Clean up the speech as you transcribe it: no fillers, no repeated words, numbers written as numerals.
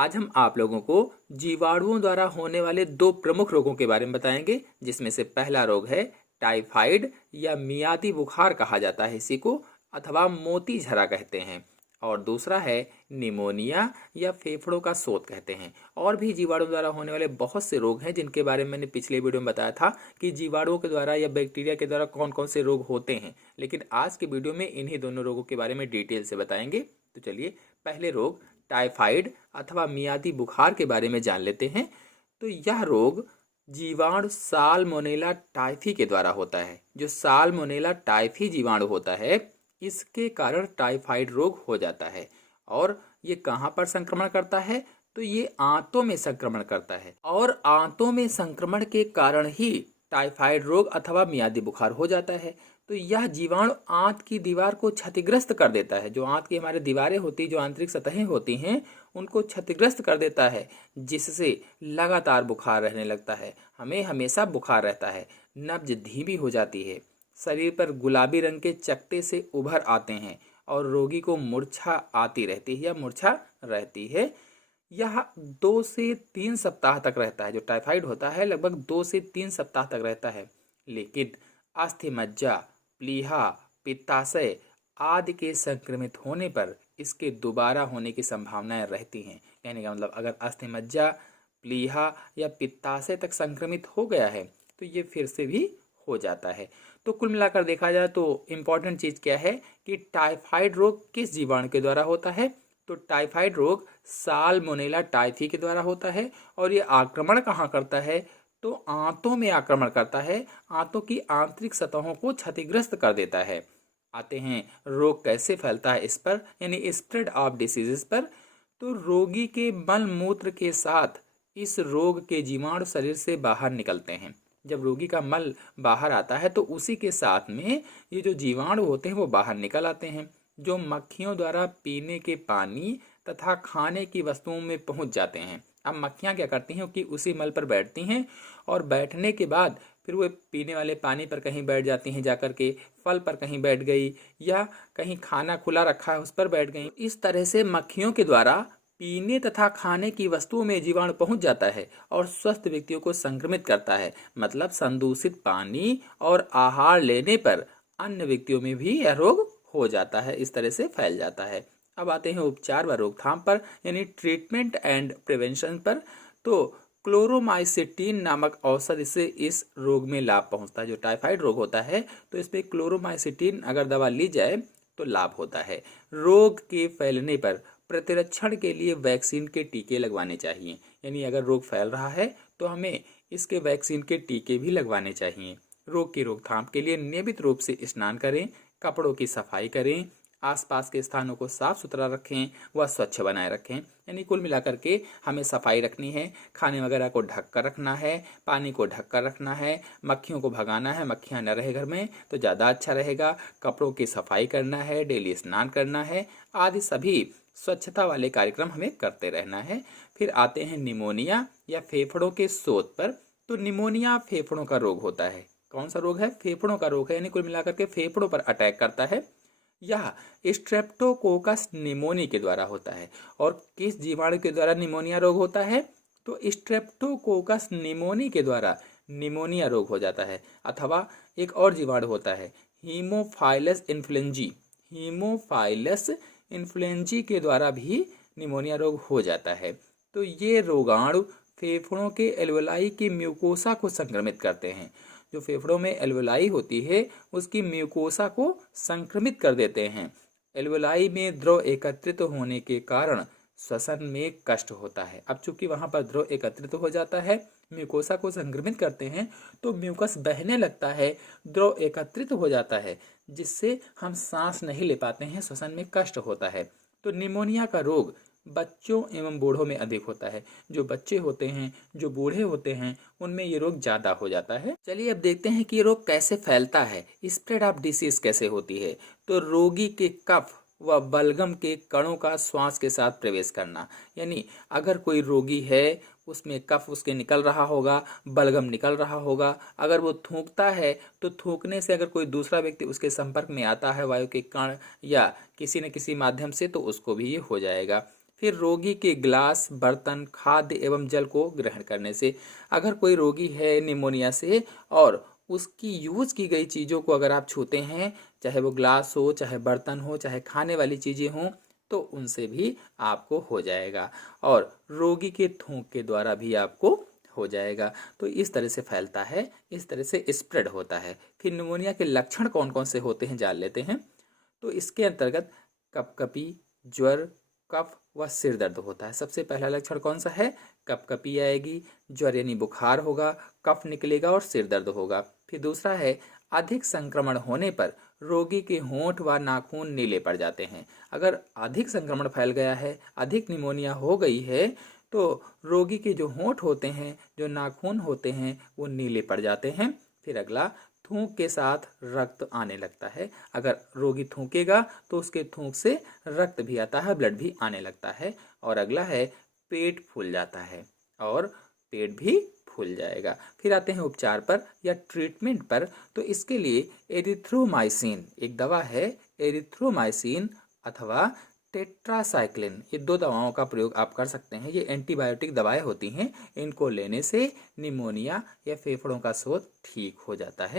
आज हम आप लोगों को जीवाणुओं द्वारा होने वाले दो प्रमुख रोगों के बारे में बताएंगे, जिसमें से पहला रोग है टाइफाइड या मियादी बुखार कहा जाता है इसी को, अथवा मोती झरा कहते हैं। और दूसरा है निमोनिया या फेफड़ों का सोत कहते हैं। और भी जीवाणु द्वारा होने वाले बहुत से रोग हैं जिनके बारे में मैंने पिछले वीडियो में बताया था कि जीवाणुओं के द्वारा या बैक्टीरिया के द्वारा कौन कौन से रोग होते हैं, लेकिन आज के वीडियो में इन्हीं दोनों रोगों के बारे में डिटेल से बताएंगे। तो चलिए पहले रोग टाइफाइड अथवा मियादी बुखार के बारे में जान लेते हैं। तो यह रोग जीवाणु साल्मोनेला टाइफी के द्वारा होता है। जो साल्मोनेला टाइफी जीवाणु होता है इसके कारण टाइफाइड रोग हो जाता है। और ये कहाँ पर संक्रमण करता है? तो ये आंतों में संक्रमण करता है और आंतों में संक्रमण के कारण ही टाइफाइड रोग अथवा मियादी बुखार हो जाता है। तो यह जीवाणु आंत की दीवार को क्षतिग्रस्त कर देता है। जो आंत की हमारे दीवारें होती, जो आंतरिक सतहें होती हैं, उनको क्षतिग्रस्त कर देता है, जिससे लगातार बुखार रहने लगता है। हमें हमेशा बुखार रहता है, नब्ज धीमी हो जाती है, शरीर पर गुलाबी रंग के चकत्ते से उभर आते हैं और रोगी को मूर्छा आती रहती है या मूर्छा रहती है। यह 2 से 3 सप्ताह तक रहता है। जो टाइफाइड होता है लगभग 2 से 3 सप्ताह तक रहता है, लेकिन अस्थिमज्जा, प्लीहा, पित्ताशय आदि के संक्रमित होने पर इसके दोबारा होने की संभावनाएं रहती हैं। कहने का मतलब अगर अस्थिमज्जा, प्लीहा या पित्ताशय तक संक्रमित हो गया है तो ये फिर से भी हो जाता है। तो कुल मिलाकर देखा जाए तो इम्पॉर्टेंट चीज़ क्या है कि टाइफाइड रोग किस जीवाणु के द्वारा होता है? तो टाइफाइड रोग साल्मोनेला टाइफी के द्वारा होता है। और ये आक्रमण कहाँ करता है? तो आंतों में आक्रमण करता है, आंतों की आंतरिक सतहों को क्षतिग्रस्त कर देता है। आते हैं रोग कैसे फैलता है इस पर, यानी स्प्रेड ऑफ डिसीजेस पर। तो रोगी के मल मूत्र के साथ इस रोग के जीवाणु शरीर से बाहर निकलते हैं। जब रोगी का मल बाहर आता है तो उसी के साथ में ये जो जीवाणु होते हैं वो बाहर निकल आते हैं, जो मक्खियों द्वारा पीने के पानी तथा खाने की वस्तुओं में पहुंच जाते हैं। अब मक्खियाँ क्या करती हैं कि उसी मल पर बैठती हैं और बैठने के बाद फिर वो पीने वाले पानी पर कहीं बैठ जाती हैं, जाकर के फल पर कहीं बैठ गई या कहीं खाना खुला रखा है उस पर बैठ गई। इस तरह से मक्खियों के द्वारा पीने तथा खाने की वस्तुओं में जीवाणु पहुंच जाता है और स्वस्थ व्यक्तियों को संक्रमित करता है। मतलब संदूषित पानी और आहार लेने पर अन्य व्यक्तियों में भी यह रोग हो जाता है, इस तरह से फैल जाता है। अब आते हैं उपचार व रोकथाम पर, यानी ट्रीटमेंट एंड प्रिवेंशन पर। तो क्लोरोमाइसिटीन नामक औषधि से इस रोग में लाभ पहुंचता है। जो टाइफाइड रोग होता है तो इसमें क्लोरोमाइसिटीन अगर दवा ली जाए तो लाभ होता है। रोग के फैलने पर प्रतिरक्षण के लिए वैक्सीन के टीके लगवाने चाहिए। यानी अगर रोग फैल रहा है तो हमें इसके वैक्सीन के टीके भी लगवाने चाहिए। रोग की रोकथाम के लिए नियमित रूप से स्नान करें, कपड़ों की सफाई करें, आसपास के स्थानों को साफ सुथरा रखें व स्वच्छ बनाए रखें। यानी कुल मिलाकर के हमें सफाई रखनी है, खाने वगैरह को ढक कर रखना है, पानी को ढक कर रखना है, मक्खियों को भगाना है, मक्खियाँ न रहे घर में तो ज़्यादा अच्छा रहेगा। कपड़ों की सफाई करना है, डेली स्नान करना है, आदि सभी स्वच्छता वाले कार्यक्रम हमें करते रहना है। फिर आते हैं निमोनिया या फेफड़ों के सोत पर। तो निमोनिया फेफड़ों का रोग होता है। कौन सा रोग है? फेफड़ों का रोग है, यानी कुल मिलाकर के फेफड़ों पर अटैक करता है। यह स्ट्रेप्टोकोकस निमोनी के द्वारा होता है। और किस जीवाणु के द्वारा निमोनिया रोग होता है? तो स्ट्रेप्टोकोकस निमोनी के द्वारा निमोनिया रोग हो जाता है। अथवा एक और जीवाणु होता है हीमोफाइलस इन्फ्लुएंजी, हीमोफाइलस इन्फ्लुएंजी के द्वारा भी निमोनिया रोग हो जाता है। तो ये रोगाणु फेफड़ों के एल्वेलाई की म्यूकोसा को संक्रमित करते हैं। जो फेफड़ों में एल्वेलाई होती है उसकी म्यूकोसा को संक्रमित कर देते हैं। एल्वेलाई में द्रव एकत्रित होने के कारण श्वसन में कष्ट होता है। अब चूंकि वहां पर द्रव एकत्रित हो जाता है, म्यूकोसा को संक्रमित करते हैं तो म्यूकस बहने लगता है, द्रव एकत्रित हो जाता है, जिससे हम सांस नहीं ले पाते हैं, श्वसन में कष्ट होता है। तो निमोनिया का रोग बच्चों एवं बूढ़ों में अधिक होता है। जो बच्चे होते हैं, जो बूढ़े होते हैं, उनमें ये रोग ज़्यादा हो जाता है। चलिए अब देखते हैं कि ये रोग कैसे फैलता है, स्प्रेड ऑफ डिसीज कैसे होती है। तो रोगी के कफ व बलगम के कणों का श्वास के साथ प्रवेश करना, यानी अगर कोई रोगी है उसमें कफ उसके निकल रहा होगा, बलगम निकल रहा होगा, अगर वो थूकता है तो थूकने से अगर कोई दूसरा व्यक्ति उसके संपर्क में आता है वायु के कण या किसी न किसी माध्यम से, तो उसको भी ये हो जाएगा। फिर रोगी के ग्लास, बर्तन, खाद्य एवं जल को ग्रहण करने से। अगर कोई रोगी है निमोनिया से और उसकी यूज की गई चीज़ों को अगर आप छूते हैं, चाहे वो ग्लास हो, चाहे बर्तन हो, चाहे खाने वाली चीज़ें हों, तो उनसे भी आपको हो जाएगा। और रोगी के थूक के द्वारा भी आपको हो जाएगा। तो इस तरह से फैलता है, इस तरह से स्प्रेड होता है। फिर निमोनिया के लक्षण कौन कौन से होते हैं जान लेते हैं। तो इसके अंतर्गत कपकपी, ज्वर, कफ व सिर दर्द होता है। सबसे पहला लक्षण कौन सा है? कपकपी आएगी, ज्वर यानी बुखार होगा, कफ निकलेगा और सिर दर्द होगा। फिर दूसरा है अधिक संक्रमण होने पर रोगी के होंठ व नाखून नीले पड़ जाते हैं। अगर अधिक संक्रमण फैल गया है, अधिक निमोनिया हो गई है, तो रोगी के जो होंठ होते हैं, जो नाखून होते हैं, वो नीले पड़ जाते हैं। फिर अगला, थूक के साथ रक्त आने लगता है। अगर रोगी थूकेगा तो उसके थूक से रक्त भी आता है, ब्लड भी आने लगता है। और अगला है पेट फूल जाता है और पेट भी फूल जाएगा। फिर आते हैं उपचार पर या ट्रीटमेंट पर। तो इसके लिए एरिथ्रोमाइसिन एक दवा है, एरिथ्रोमाइसिन अथवा टेट्रासाइक्लिन, ये 2 दवाओं का प्रयोग आप कर सकते हैं। ये एंटीबायोटिक दवाएं होती हैं। इनको लेने से निमोनिया या फेफड़ों का शोथ ठीक हो जाता है।